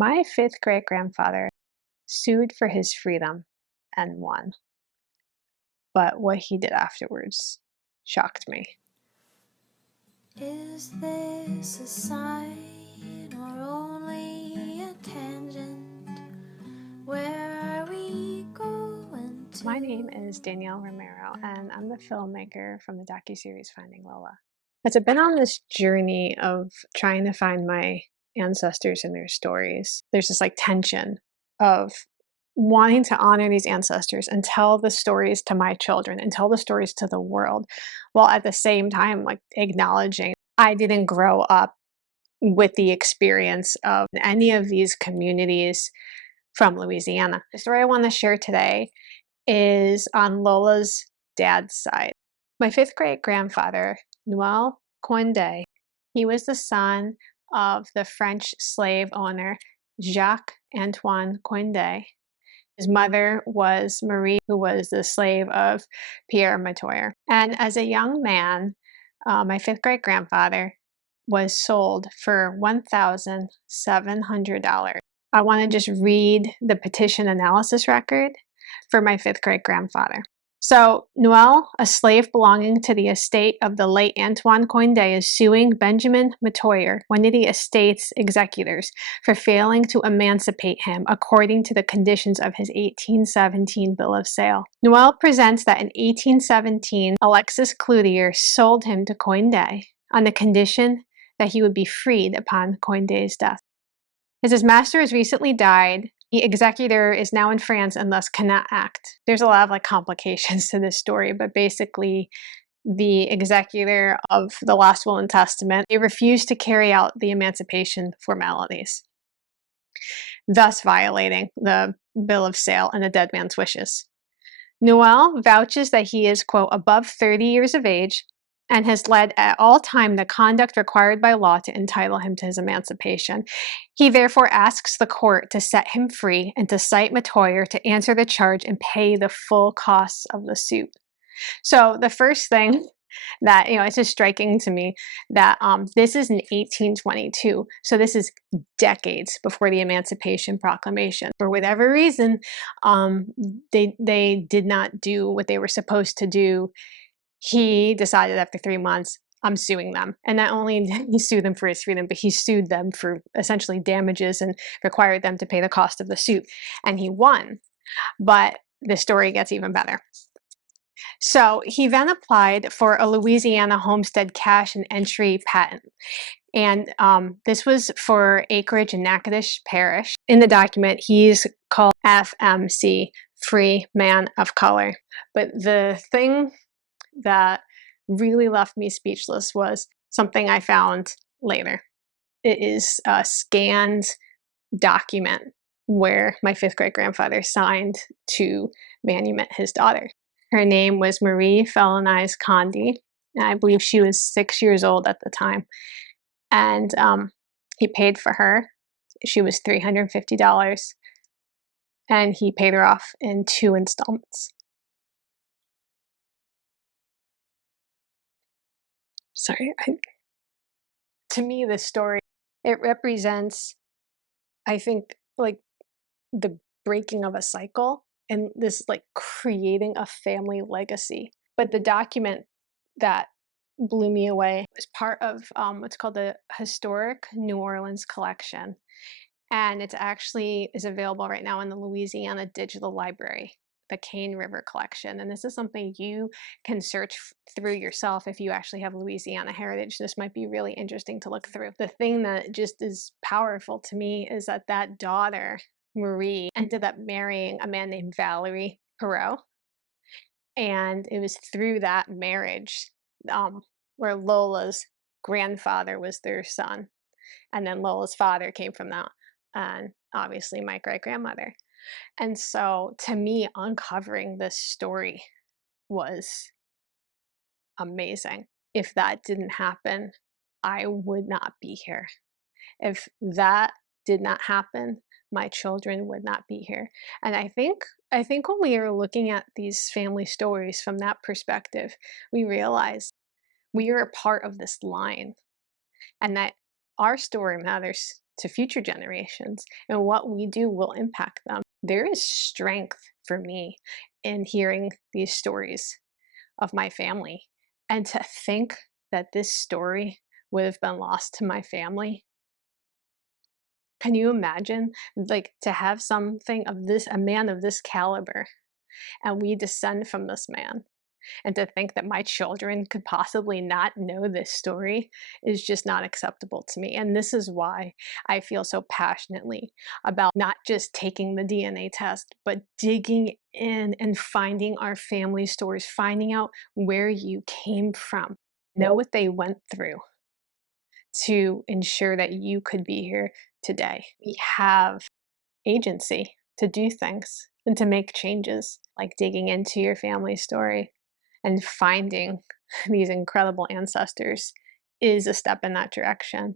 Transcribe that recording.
My fifth great-grandfather sued for his freedom and won, but what he did afterwards shocked me. Is this a sign or only a tangent? Where are we going to? My name is Danielle Romero, and I'm the filmmaker from the docu-series Finding Lola. As I've been on this journey of trying to find my ancestors and their stories, there's this tension of wanting to honor these ancestors and tell the stories to my children and tell the stories to the world, while at the same time acknowledging I didn't grow up with the experience of any of these communities from Louisiana. The story I want to share today is on Lola's dad's side. My fifth great-grandfather, Noel Coindet, he was the son of the French slave owner Jacques Antoine Coindet. His mother was Marie, who was the slave of Pierre Matoyer. And as a young man, my fifth great-grandfather was sold for $1,700. I want to just read the petition analysis record for my fifth great-grandfather. So, Noel, a slave belonging to the estate of the late Antoine Coindet, is suing Benjamin Matoyer, one of the estate's executors, for failing to emancipate him according to the conditions of his 1817 bill of sale. Noel presents that in 1817, Alexis Cloutier sold him to Coindet on the condition that he would be freed upon Coindet's death. As his master has recently died, the executor is now in France and thus cannot act. There's a lot of complications to this story, but basically the executor of the last will and testament, they refused to carry out the emancipation formalities, thus violating the bill of sale and the dead man's wishes. Noel vouches that he is, quote, above 30 years of age and has led at all time the conduct required by law to entitle him to his emancipation. He therefore asks the court to set him free and to cite Matoyer to answer the charge and pay the full costs of the suit. So the first thing that, it's just striking to me that this is in 1822. So this is decades before the Emancipation Proclamation. For whatever reason, they did not do what they were supposed to do. He decided after 3 months, I'm suing them. And not only did he sue them for his freedom, but he sued them for essentially damages and required them to pay the cost of the suit. And he won. But the story gets even better. So he then applied for a Louisiana homestead cash and entry patent. And this was for acreage in Natchitoches Parish. In the document, he's called FMC, Free Man of Color. But the thing that really left me speechless was something I found later. It is a scanned document where my fifth great-grandfather signed to manumit his daughter. Her name was Marie Felonize Condi, and I believe she was 6 years old at the time. And he paid for her. She was $350, and he paid her off in 2 installments. Sorry. To me, this story, it represents, I think, the breaking of a cycle and this creating a family legacy. But the document that blew me away was part of what's called the Historic New Orleans Collection. And it actually is available right now in the Louisiana Digital Library, the Cane River Collection. And this is something you can search through yourself if you actually have Louisiana heritage. This might be really interesting to look through. The thing that just is powerful to me is that daughter, Marie, ended up marrying a man named Valerie Perot. And it was through that marriage where Lola's grandfather was their son. And then Lola's father came from that. And obviously my great-grandmother. And so to me, uncovering this story was amazing. If that didn't happen, I would not be here. If that did not happen, my children would not be here. And I think when we are looking at these family stories from that perspective, we realize we are a part of this line and that our story matters to future generations, and what we do will impact them. There is strength for me in hearing these stories of my family, and to think that this story would have been lost to my family. Can you imagine, like, to have something of this, a man of this caliber, and we descend from this man, and to think that my children could possibly not know this story is just not acceptable to me. And this is why I feel so passionately about not just taking the DNA test, but digging in and finding our family stories, finding out where you came from, know what they went through to ensure that you could be here today. We have agency to do things and to make changes, like digging into your family story and finding these incredible ancestors is a step in that direction.